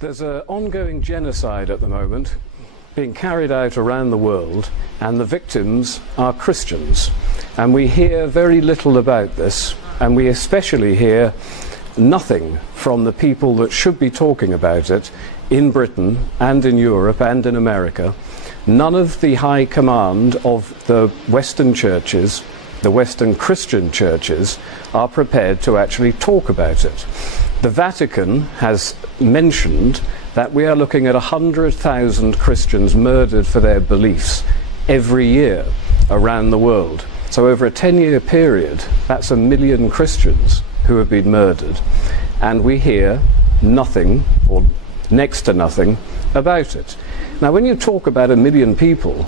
There's an ongoing genocide at the moment being carried out around the world, and the victims are Christians. And we hear very little about this, and we especially hear nothing from the people that should be talking about it in Britain and in Europe and in America. None of the high command of the Western churches, the Western Christian churches, are prepared to actually talk about it. The Vatican has mentioned that we are looking at 100,000 Christians murdered for their beliefs every year around the world. So over a 10-year period, that's 1 million Christians who have been murdered. And we hear nothing, or next to nothing, about it. Now, when you talk about 1 million people,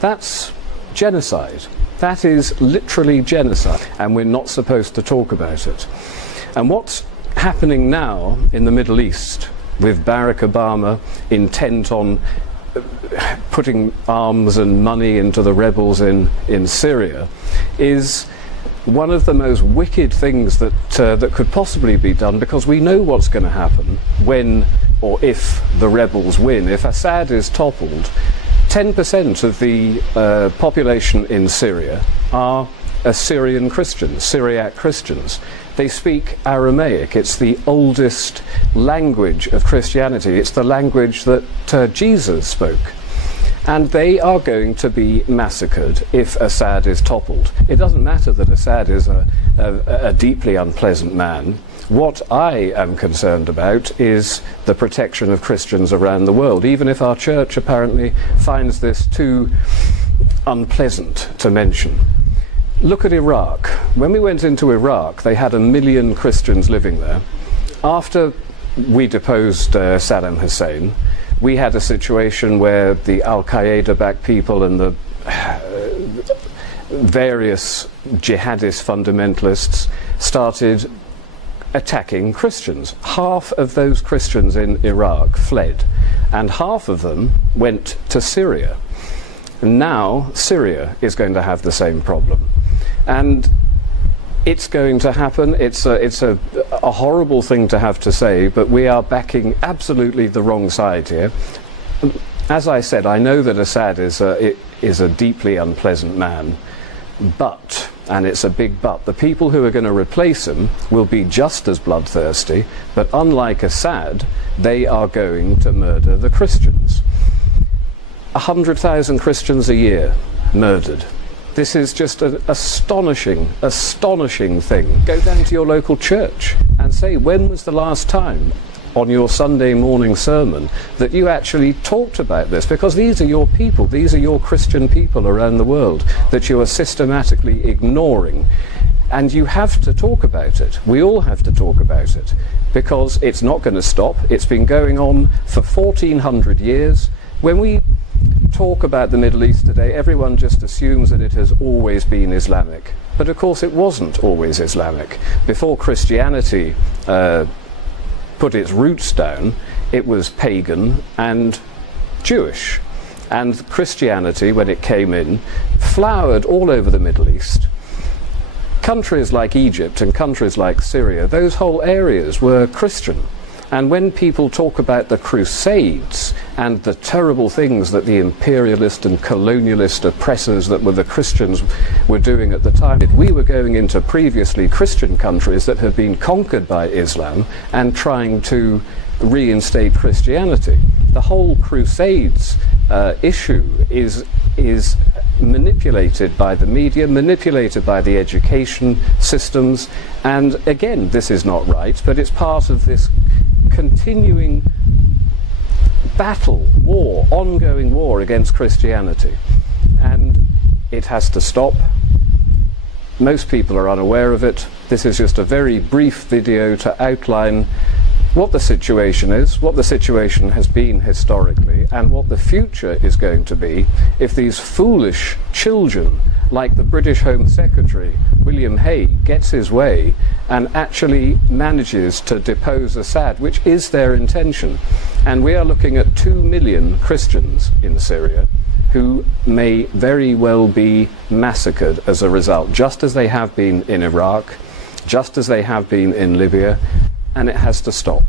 that's genocide. That is literally genocide, and we're not supposed to talk about it. And what's happening now in the Middle East, with Barack Obama intent on putting arms and money into the rebels in Syria, is one of the most wicked things that could possibly be done, because we know what's going to happen when or if the rebels win. If Assad is toppled, 10% of the population in Syria are Assyrian Christians, Syriac Christians. They speak Aramaic. It's the oldest language of Christianity. It's the language that Jesus spoke. And they are going to be massacred if Assad is toppled. It doesn't matter that Assad is a deeply unpleasant man. What I am concerned about is the protection of Christians around the world, even if our church apparently finds this too unpleasant to mention. Look at Iraq. When we went into Iraq, they had 1 million Christians living there. After we deposed Saddam Hussein, we had a situation where the Al-Qaeda-backed people and the various jihadist fundamentalists started attacking Christians. Half of those Christians in Iraq fled, and half of them went to Syria. Now Syria is going to have the same problem. And it's going to happen. It's a horrible thing to have to say, but we are backing absolutely the wrong side here. As I said, I know that Assad is a deeply unpleasant man, but, and it's a big but, the people who are going to replace him will be just as bloodthirsty, but unlike Assad, they are going to murder the Christians. 100,000 Christians a year murdered. This is just an astonishing thing. Go down to your local church and say, when was the last time on your Sunday morning sermon that you actually talked about this? Because these are your people, these are your Christian people around the world that you are systematically ignoring. And you have to talk about it. We all have to talk about it, because it's not going to stop. It's been going on for 1400 years. When we talk about the Middle East today, everyone just assumes that it has always been Islamic. But of course it wasn't always Islamic. Before Christianity put its roots down, it was pagan and Jewish. And Christianity, when it came in, flowered all over the Middle East. Countries like Egypt and countries like Syria, those whole areas were Christian. And when people talk about the Crusades and the terrible things that the imperialist and colonialist oppressors that were the Christians were doing at the time, we were going into previously Christian countries that had been conquered by Islam and trying to reinstate Christianity. The whole Crusades issue is manipulated by the media, manipulated by the education systems, and again, this is not right, but it's part of this continuing battle, war, ongoing war against Christianity. And it has to stop. Most people are unaware of it. This is just a very brief video to outline what the situation is, what the situation has been historically, and what the future is going to be if these foolish children, like the British Home Secretary, William Hague, gets his way and actually manages to depose Assad, which is their intention. And we are looking at 2 million Christians in Syria who may very well be massacred as a result, just as they have been in Iraq, just as they have been in Libya, and it has to stop.